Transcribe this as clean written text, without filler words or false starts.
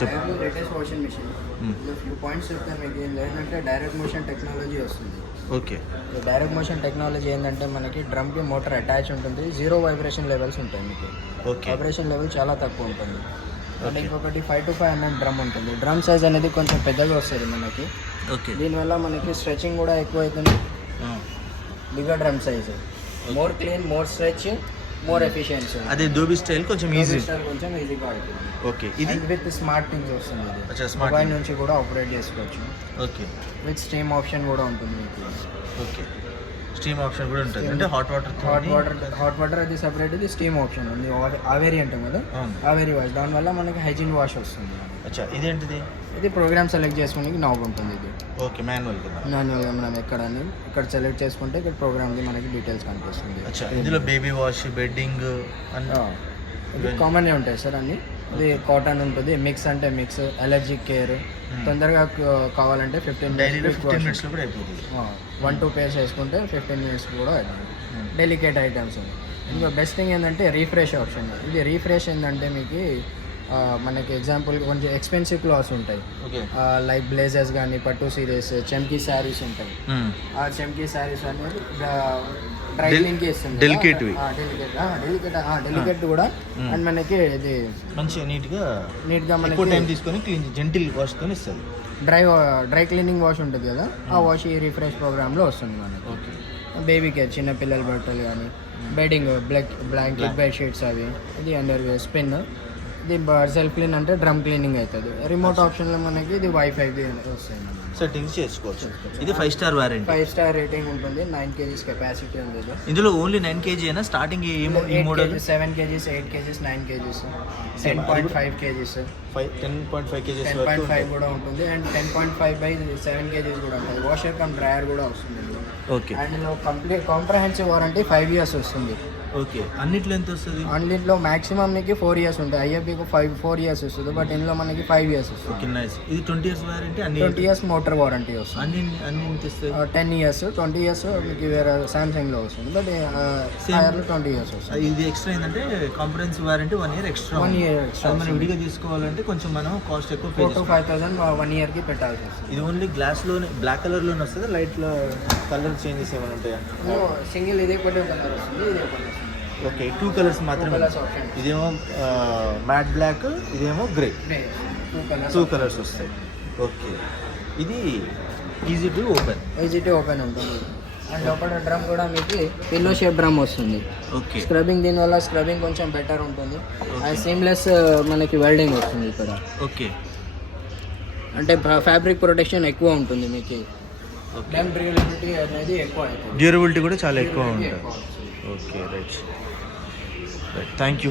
చెప్పు. Latest washing machine few points చెప్తాను మీకు. ఏంటంటే డైరెక్ట్ మోషన్ టెక్నాలజీ వస్తుంది. ఓకే. డైరెక్ట్ మోషన్ టెక్నాలజీ ఏంటంటే మనకి డ్రమ్కి మోటార్ అటాచ్ ఉంటుంది. 0 వైబ్రేషన్ లెవెల్స్ ఉంటాయి మీకు. ఓకే. వైబ్రేషన్ లెవెల్ చాలా తక్కువ ఉంటుంది. అండ్ ఇంకొకటి 5 to 5 mm డ్రమ్ ఉంటుంది. డ్రమ్ సైజ్ అనేది కొంచెం పెద్దగా వస్తుంది మనకి. ఓకే. దీనివల్ల మనకి స్ట్రెచింగ్ కూడా ఎక్కువ అవుతుంది. Bigger drum size, more clean, more stretch, more efficiency. అదే దోబీ స్టైల్ కొంచెం ఈజీ. కొంచెం ఈజీగా అవుతుంది. ఓకే. ఇది విత్ స్మార్ట్ థింగ్స్ వస్తుంది. అచ్చా, స్మార్ట్ మొబైల్ నుంచి కూడా ఆపరేట్ చేసుకోవచ్చు. ఓకే. విత్ స్టీమ్ ఆప్షన్ కూడా ఉంటుంది మీకు. ఓకే. స్టీమ్ ఆప్షన్ కూడా ఉంటుంది. అంటే హాట్ వాటర్ అది సపరేట్, ఇది స్టీమ్ ఆప్షన్ ఉంది. ఆవేరి అంటాం కదా, ఆవేరి వాష్. దానివల్ల మనకి హైజీన్ వాష్ వస్తుంది. అచ్చా, ఇదేంటిది? ఇది ప్రోగ్రామ్ సెలెక్ట్ చేసుకుని నాబ్ ఉంటుంది. ఇది ఓకే, మాన్యువల్ కదా. మాన్యువల్గా మనం ఇక్కడ సెలెక్ట్ చేసుకుంటే ఇక్కడ ప్రోగ్రామ్కి మనకి డీటెయిల్స్ కనిపిస్తుంది. అచ్చా, ఇందులో బేబీ వాష్, బెడ్డింగ్ ఇది కామన్గా ఉంటాయి సార్ అన్నీ. ఇది కాటన్ ఉంటుంది. మిక్స్ అంటే మిక్స్, ఎలర్జీ కేర్. తొందరగా కావాలంటే 15 మినిట్స్లో కూడా అయిపోతుంది. 1-2 పేర్స్ వేసుకుంటే 15 మినిట్స్ కూడా అయిపోతుంది. Delicate items. ఇంకా బెస్ట్ థింగ్ ఏంటంటే రీఫ్రెష్ ఆప్షన్. ఇది రీఫ్రెష్ ఏంటంటే మీకు మనకి ఎగ్జాంపుల్ కొంచెం ఎక్స్పెన్సివ్ క్లాత్స్ ఉంటాయి, లైక్ బ్లేజర్స్ కానీ, పట్టు సిరీస్, చెమ్కీ శారీస్ ఉంటాయి. ఆ చెమ్కీ శారీస్ అనేది డ్రై క్లీన్కి ఇస్తుంది. డెలికేట్ కూడా. అండ్ మనకి ఇది మంచిగా నీట్గా మనకి టైం తీసుకొని క్లీన్ జెంటిల్ వాష్తో ఇస్తుంది. డ్రై క్లీనింగ్ వాష్ ఉంటుంది కదా, ఆ వాష్ ఈ రీఫ్రెష్ ప్రోగ్రామ్లో వస్తుంది మనకి. ఓకే. బేబీ కేర్, చిన్న పిల్లల బట్టలు కానీ, బెడ్డింగ్, బ్లాంకెట్, బెడ్షీట్స్ అవి. ఇది అండర్ స్పిన్. ఇది సెల్ఫ్ క్లీన్ అంటే డ్రమ్ క్లీనింగ్ అవుతుంది. రిమోట్ ఆప్షన్లో మనకి ఇది వైఫై వస్తాయి. సెట్టింగ్స్ చేసుకోవచ్చు. ఇది 5 స్టార్ వారంటీ, 5 స్టార్ రేటింగ్ ఉంటుంది. 9 kgs కెపాసిటీ ఉంది. ఇందులో ఓన్లీ 9 kg అయినా స్టార్టింగ్ ఈ model 7 kgs, 8 kgs, 9 kgs, 10.5 kgs, 10.5 kg 10.5 కూడా ఉంటుంది. అండ్ 10.5/7 kgs కూడా ఉంటుంది. వాషర్ కమ్ డ్రైయర్ కూడా వస్తుంది. ఓకే. అండ్ ఇందులో కాంప్రహెన్సివ్ వారంటీ 5 years వస్తుంది. ఓకే. అన్నిట్లో ఎంత వస్తుంది? అన్నింటిలో మాక్సిమం మీకు 4 years ఉంటాయి. ఐఎఫ్బీకి 4 years వస్తుంది. బట్ ఇందులో మనకి 5 years వస్తుంది. Okay, nice. ఇది 20 years warranty, 20 years motor warranty వస్తుంది. అన్ని ఎంత ఇస్తుంది? 10 years, 20 years మీకు వేరే సామ్సంగ్లో వస్తుంది. బట్ 20 years వస్తుంది. ఇది ఎక్స్ట్రా ఏంటంటే comprehensive warranty 1 year extra. 1 year extra. మనం విడిగా తీసుకోవాలంటే కొంచెం మనం కాస్ట్ ఎక్కువ పే 4,000 to 5,000 1 yearకి పెట్టాల్సి వస్తుంది. ఇది ఓన్లీ గ్లాస్లోనే, బ్లాక్ కలర్లోనే వస్తుంది. లైట్లో కలర్ చేంజెస్ ఏమైనా ఉంటాయా? సింగిల్ ఇదే ఒకటే కలర్ వస్తుంది, ఇదే ఒకటి వస్తుంది. ఓకే, 2 కలర్స్ మాత్రమే. ఇదేమో మ్యాట్ బ్లాక్, ఇదేమో గ్రే. 2 కలర్స్ వస్తాయి. ఓకే. ఇది ఈజీ టు ఓపెన్ ఉంటుంది. అండ్ లోపల డ్రమ్ కూడా మీకు పిల్లో షేప్ డ్రమ్ వస్తుంది. ఓకే. స్క్రబ్బింగ్, దీనివల్ల స్క్రబ్బింగ్ కొంచెం బెటర్ ఉంటుంది. అండ్ సీమ్లెస్ మనకి వెల్డింగ్ వస్తుంది ఇక్కడ. ఓకే. అంటే ఫ్యాబ్రిక్ ప్రొటెక్షన్ ఎక్కువ ఉంటుంది మీకు. డ్యూరబిలిటీ అనేది ఎక్కువ అవుతుంది. డ్యూరబిలిటీ కూడా చాలా ఎక్కువ ఉంటుంది. Okay, right. Thank you.